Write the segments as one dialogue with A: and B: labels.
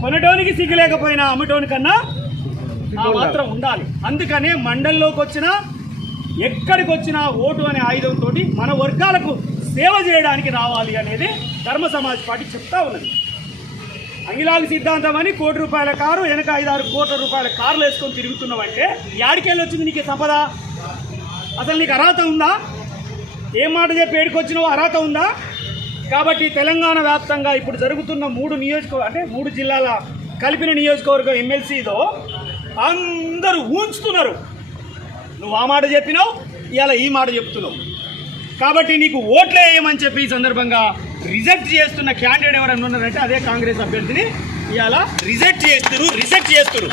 A: కొనటోనికి సిగ్గు లేకపోయినా అమ్మటోనికన్నా ఆ మాత్రం ఉండాలి. అందుకనే మండలిలోకి వచ్చినా ఎక్కడికి వచ్చినా ఓటు అనే ఆయుధంతో మన వర్గాలకు సేవ చేయడానికి రావాలి అనేది ధర్మ సమాజ్ పార్టీ చెప్తా ఉన్నది. అంగిలాగు సిద్ధాంతం అని కోటి రూపాయల కారు వెనక ఐదారు కోట్ల రూపాయల కార్లు వేసుకొని తిరుగుతున్నావంటే యాడికెళ్ళి వచ్చింది నీకు సంపద? అసలు నీకు అర్హత ఉందా? ఏం మాట చెప్పి ఏడుకొచ్చినావో అర్హత ఉందా? కాబట్టి తెలంగాణ వ్యాప్తంగా ఇప్పుడు జరుగుతున్న మూడు నియోజకవర్గ అంటే మూడు జిల్లాల కలిపిన నియోజకవర్గం ఎమ్మెల్సీతో అందరూ ఊంచుతున్నారు నువ్వు ఆ మాట చెప్పినావు ఇవాళ ఈ మాట చెప్తున్నావు. కాబట్టి నీకు ఓట్లు వేయమని చెప్పి ఈ సందర్భంగా రిజెక్ట్ చేస్తున్న క్యాండిడేట్ ఎవరైనా ఉన్నారంటే అదే కాంగ్రెస్ అభ్యర్థిని ఇవాళ రిజెక్ట్ చేస్తున్నారు రిజెక్ట్ చేస్తున్నారు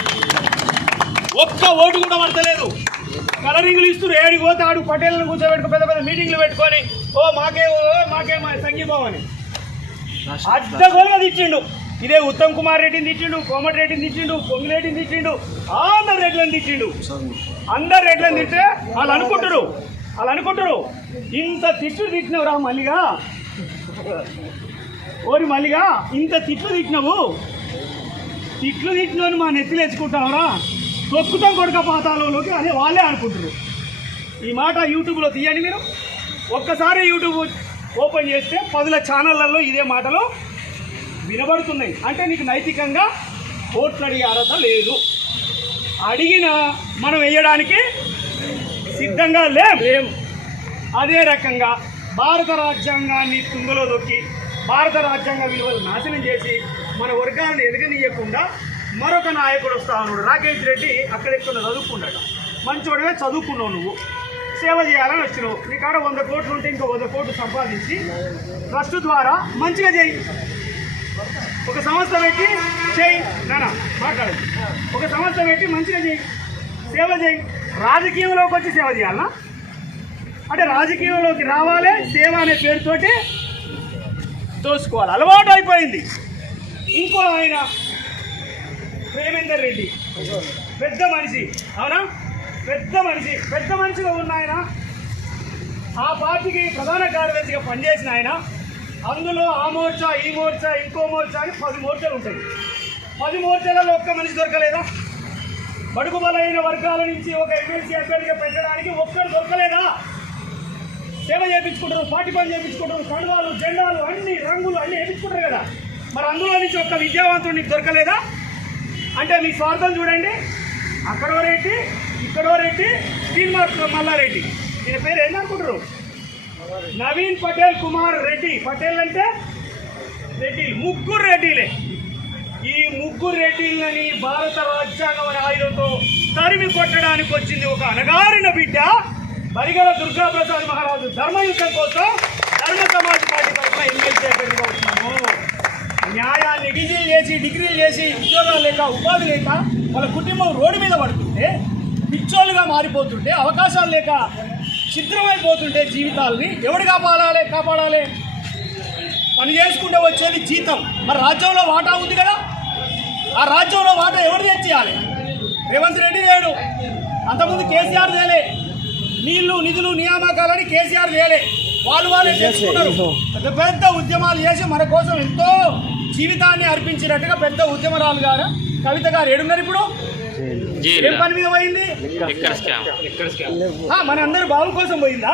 A: ఒక్క ఓటు కూడా పడతలేదు. కలరింగ్లు ఇస్తున్నారు ఏడికి పోతే ఆడు పటేళ్ళను కూర్చోబెట్టుకు పెద్ద పెద్ద మీటింగ్లు పెట్టుకొని ఓ మాకే ఓ మాకే మా సంఘీభావం అని అడ్డగోలుగా తిట్టిండు ఇదే ఉత్తమ్ కుమార్ రెడ్డిని తిట్టిండు కోమటి రెడ్డిని తిట్టిండు పొంగిరెడ్డిని తిట్టిండు అందరు రెడ్లను తిట్టిండు అందరు రెడ్లను తిట్టే వాళ్ళు అనుకుంటారు వాళ్ళు అనుకుంటారు ఇంత తిట్లు తిట్టినవురా మల్లిగా? ఓరి మల్లిగా ఇంత తిట్లు తిట్టినవు తిట్లు తిట్టినవని మా నెత్తిలు ఎచ్చుకుంటావరా తొక్కుతాం కొడుక పాతాళంలోకి అదే వాళ్ళే అనుకుంటారు ఈ మాట యూట్యూబ్లో తీయండి మీరు. ఒక్కసారి యూట్యూబ్ ఓపెన్ చేస్తే పదుల ఛానళ్ళలో ఇదే మాటలు వినబడుతున్నాయి. అంటే నీకు నైతికంగా ఓట్లు అడిగే అర్హత లేదు. అడిగిన మనం వేయడానికి సిద్ధంగా లేం. అదే రకంగా భారత రాజ్యాంగాన్ని తుంగలో దొక్కి భారత రాజ్యాంగ విలువలు నాశనం చేసి మన వర్గాలను ఎదగనీయకుండా మరొక నాయకుడు వస్తా ఉన్నాడు. రాకేష్ రెడ్డి అక్కడెక్కడ చదువుకున్నాడు? మంచోడివే చదువుకున్నావు నువ్వు. సేవ చేయాలని వచ్చినావు. నీ కాడ వంద కోట్లు ఉంటే ఇంకో వంద కోట్లు సంపాదించి ట్రస్ట్ ద్వారా మంచిగా చేయి. ఒక సంస్థ పెట్టి చేయి. నానా మాట్లాడండి ఒక సంస్థ పెట్టి మంచిగా చేయి. సేవ చేయి. రాజకీయంలోకి వచ్చి సేవ చేయాలనా అంటే రాజకీయంలోకి రావాలి సేవ అనే పేరుతోటి దోసుకోవాలి అలవాటు అయిపోయింది. ఇంకో ఆయన ప్రేమేందర్ రెడ్డి. పెద్ద మనిషి. అవునా? పెద్ద మనిషి పెద్ద మనిషిగా ఉన్న ఆయన. ఆ పార్టీకి ప్రధాన కార్యదర్శిగా పనిచేసిన ఆయన. అందులో ఆ మోర్చా ఈ మోర్చా ఇంకో మోర్చా అని పది మోర్చాలు ఉంటాయి. పది మోర్చాలలో ఒక్క మనిషి దొరకలేదా? బడుగు బలైన వర్గాల నుంచి ఒక ఎమ్మెల్సీ అభ్యర్థిగా పెట్టడానికి ఒక్కరు దొరకలేదా? సేవ చేయించుకుంటారు పార్టీ పని చేయించుకుంటారు కండువాలు జెండాలు అన్ని రంగులు అన్ని వేయించుకుంటారు కదా. మరి అందులో నుంచి ఒక్క విద్యావంతుడు నీకు దొరకలేదా? అంటే మీ స్వార్థం చూడండి. అక్కడో రెడ్డి ఇక్కడో రెడ్డి స్టీల్ మార్క్ మల్లారెడ్డి. దీని పేరు ఏందనుకుంటారు నవీన్ పటేల్ కుమార్ రెడ్డి. పటేల్ అంటే? రెడ్డి. ముగ్గురు రెడ్డిలే. ఈ ముగ్గురు రెడ్డిలని భారత రాజ్యాంగం అనే ఆయుధంతో తరిమి కొట్టడానికి వచ్చింది ఒక అనగారిన బిడ్డ బరిగల దుర్గాప్రసాద్ మహారాజు ధర్మయుద్ధం కోసం ధర్మ సమాజ్ పార్టీ తరఫున ఎమ్మెల్సీ అభ్యర్థిగా వచ్చినాము. న్యాయాన్ని డిగ్రీలు చేసి డిగ్రీలు చేసి ఉద్యోగాలు లేక ఉపాధి లేక వాళ్ళ కుటుంబం రోడ్డు మీద పడుతుంటే పిచ్చోళ్ళుగా మారిపోతుంటే అవకాశాలు లేక ఛిద్రమైపోతుంటే జీవితాల్ని ఎవడు కాపాడాలి కాపాడాలి? పని చేసుకుంటే వచ్చేది జీతం. మరి రాజ్యంలో వాటా ఉంది కదా? ఆ రాజ్యంలో వాటా ఎవరు తెచ్చేయాలి రేవంత్ రెడ్డి లేడు. అంతకుముందు కేసీఆర్ తేలే. నీళ్ళు నిధులు నియామకాలని కేసీఆర్ తేలే. వాళ్ళు వాళ్ళే చేసుకున్నారు పెద్ద పెద్ద ఉద్యమాలు చేసి మన కోసం ఎంతో జీవితాన్ని అర్పించినట్టుగా పెద్ద ఉద్యమరాలు గారు కవిత గారు ఏడున్నారు ఇప్పుడు? ఏం పని మీద పోయింది? ఆ, మన అందరు బాబు కోసం పోయిందా?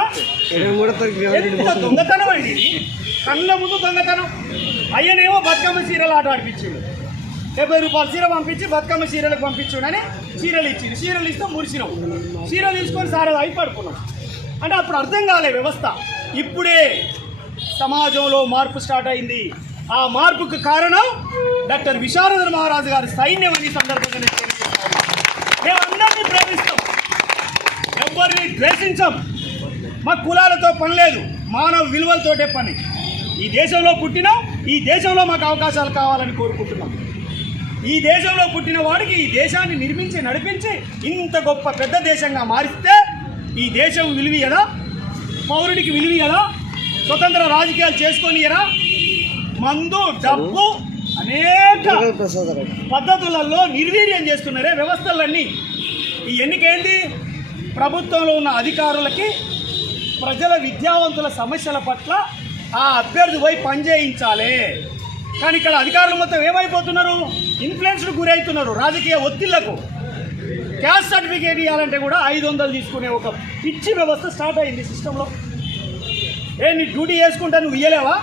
A: దొంగతనం అండి ఇది కళ్ళ ముందు దొంగతనం. అయ్యనేమో బతుకమ్మ చీరలు ఆట ఆడిపించిండు. డెబ్బై రూపాయలు చీర పంపించి బతుకమ్మ చీరలకు పంపించుడని చీరలు ఇచ్చింది చీరలు ఇస్తే మురిసినాం. చీరలు తీసుకొని సార్ అయి పడుకున్నాం అంటే అప్పుడు అర్థం కాలే వ్యవస్థ. ఇప్పుడే సమాజంలో మార్పు స్టార్ట్ అయింది. ఆ మార్పుకు కారణం డాక్టర్ విశారద మహారాజు గారి సైన్యం అని సందర్భంగా నేను మేమందరినీ ప్రేమిస్తాం. ఎవరిని ద్వేషించం. మా కులాలతో పని లేదు. మానవ విలువలతోటే పని. ఈ దేశంలో పుట్టినా ఈ దేశంలో మాకు అవకాశాలు కావాలని కోరుకుంటున్నాం. ఈ దేశంలో పుట్టిన వాడికి ఈ దేశాన్ని నిర్మించి నడిపించి ఇంత గొప్ప పెద్ద దేశంగా మారిస్తే ఈ దేశం విలువయదా పౌరుడికి విలువయదా స్వతంత్ర రాజకీయాలు చేసుకొనియరా మందు డబ్బు అనేక పద్ధతులలో నిర్వీర్యం చేస్తున్నారే వ్యవస్థలన్నీ. ఈ ఎన్నికేంది? ప్రభుత్వంలో ఉన్న అధికారులకి ప్రజల విద్యావంతుల సమస్యల పట్ల ఆ అభ్యర్థి పోయి పనిచేయించాలి కానీ ఇక్కడ అధికారులు మొత్తం ఏమైపోతున్నారు? ఇన్ఫ్లుయెన్స్కు గురవుతున్నారు రాజకీయ ఒత్తిళ్ళకు. క్యాస్ట్ సర్టిఫికేట్ ఇవ్వాలంటే కూడా ఐదు వందలు తీసుకునే ఒక పిచ్చి వ్యవస్థ స్టార్ట్ అయింది సిస్టంలో. ఏ నీ డ్యూటీ చేసుకుంటా నువ్వు ఇయ్యలేవా?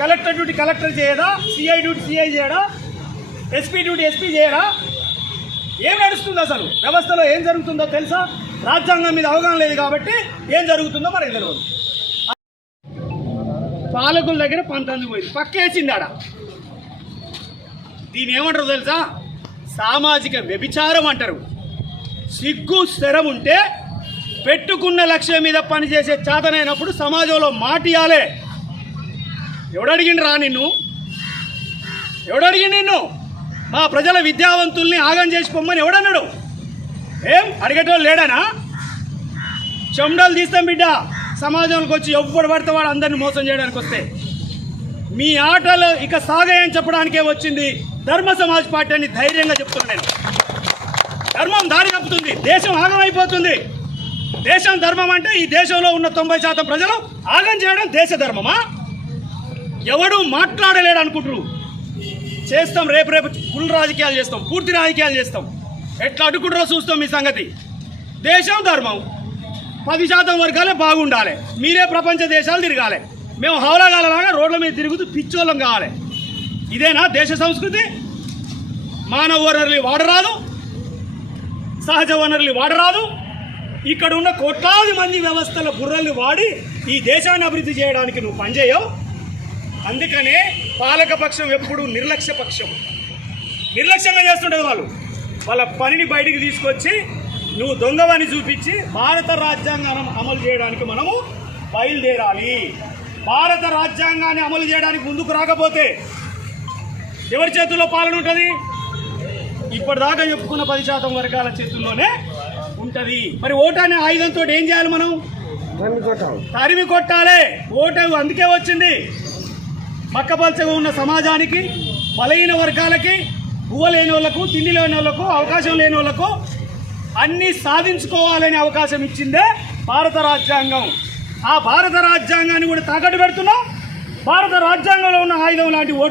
A: కలెక్టర్ డ్యూటీ కలెక్టర్ చేయడా? సిఐ డ్యూటీ సిఐ చేయడా? ఎస్పీ డ్యూటీ ఎస్పీ చేయడా? ఏం నడుస్తుంది అసలు? వ్యవస్థలో ఏం జరుగుతుందో తెలుసా? రాజ్యాంగం మీద అవగాహన లేదు కాబట్టి ఏం జరుగుతుందో మనకి తెలియదు. పాలకుల దగ్గర పంతొమ్మిది పోయింది. పక్కేసింది ఆడ దీని ఏమంటారు తెలుసా? సామాజిక వ్యభిచారం అంటారు. సిగ్గు స్థిరం ఉంటే పెట్టుకున్న లక్ష్యం మీద పనిచేసే చేతనైనప్పుడు సమాజంలో మాటియాలే. ఎవడడిగిండు రా నిన్ను? ఎవడడిగిండు నిన్ను? మా ప్రజల విద్యావంతుల్ని ఆగం చేసి పొమ్మని ఎవడన్నాడు? ఏం? అడిగేటోళ్ళు లేడానా? చెమడలు తీస్తాం బిడ్డ. సమాజంలోకి వచ్చి ఎవ్వడు పడితే వాడు అందరిని మోసం చేయడానికి వస్తే. మీ ఆటలు ఇక సాగయని చెప్పడానికే వచ్చింది ధర్మ సమాజ్ పార్టీ అని ధైర్యంగా చెప్తున్నాను నేను. ధర్మం దారి తప్పుతుంది దేశం ఆగమైపోతుంది దేశం ధర్మం అంటే ఈ దేశంలో ఉన్న తొంభై శాతం ప్రజలు ఆగం చేయడం దేశ ధర్మమా? ఎవడు మాట్లాడలేడు అనుకుంటారు చేస్తాం రేపు రేపు ఫుల్ రాజకీయాలు చేస్తాం పూర్తి రాజకీయాలు చేస్తాం. ఎట్లా అడ్డుకుంటారో చూస్తాం మీ సంగతి. దేశం ధర్మం. పది శాతం వర్గాలే బాగుండాలి. మీరే ప్రపంచ దేశాలు తిరగాలి. మేము హౌలగాలలాగా రోడ్ల మీద తిరుగుతూ పిచ్చోళ్ళం కావాలి. ఇదేనా దేశ సంస్కృతి? మానవ వనరులు వాడరాదు. సహజ వనరులు వాడరాదు. ఇక్కడ ఉన్న కోట్లాది మంది వ్యవస్థల బుర్రల్ని వాడి ఈ దేశాన్ని అభివృద్ధి చేయడానికి నువ్వు పనిచేయవు. అందుకనే పాలక పక్షం ఎప్పుడు నిర్లక్ష్య పక్షం. నిర్లక్ష్యంగా చేస్తుంటారు వాళ్ళు. వాళ్ళ పనిని బయటికి తీసుకొచ్చి నువ్వు దొంగవని చూపించి భారత రాజ్యాంగాన్ని అమలు చేయడానికి మనము బయలుదేరాలి. భారత రాజ్యాంగాన్ని అమలు చేయడానికి ముందుకు రాకపోతే ఎవరి చేతుల్లో పాలన ఉంటుంది? ఇప్పటిదాకా చెప్పుకున్న పది శాతం వర్గాల చేతుల్లోనే ఉంటది. మరి ఓటు అనే ఆయుధంతో ఏం చేయాలి మనం? తరిమి కొట్టాలి. ఓటు అందుకే వచ్చింది. మక్కపల్చగా ఉన్న సమాజానికి బలహీన వర్గాలకి పువ్వ లేని వాళ్ళకు తిండి లేని వాళ్ళకు అవకాశం లేని వాళ్ళకు అన్నీ సాధించుకోవాలనే అవకాశం ఇచ్చిందే భారత రాజ్యాంగం. ఆ భారత రాజ్యాంగాన్ని కూడా తాకట్టు పెడుతున్నాం. భారత రాజ్యాంగంలో ఉన్న ఆయుధం లాంటి ఓటు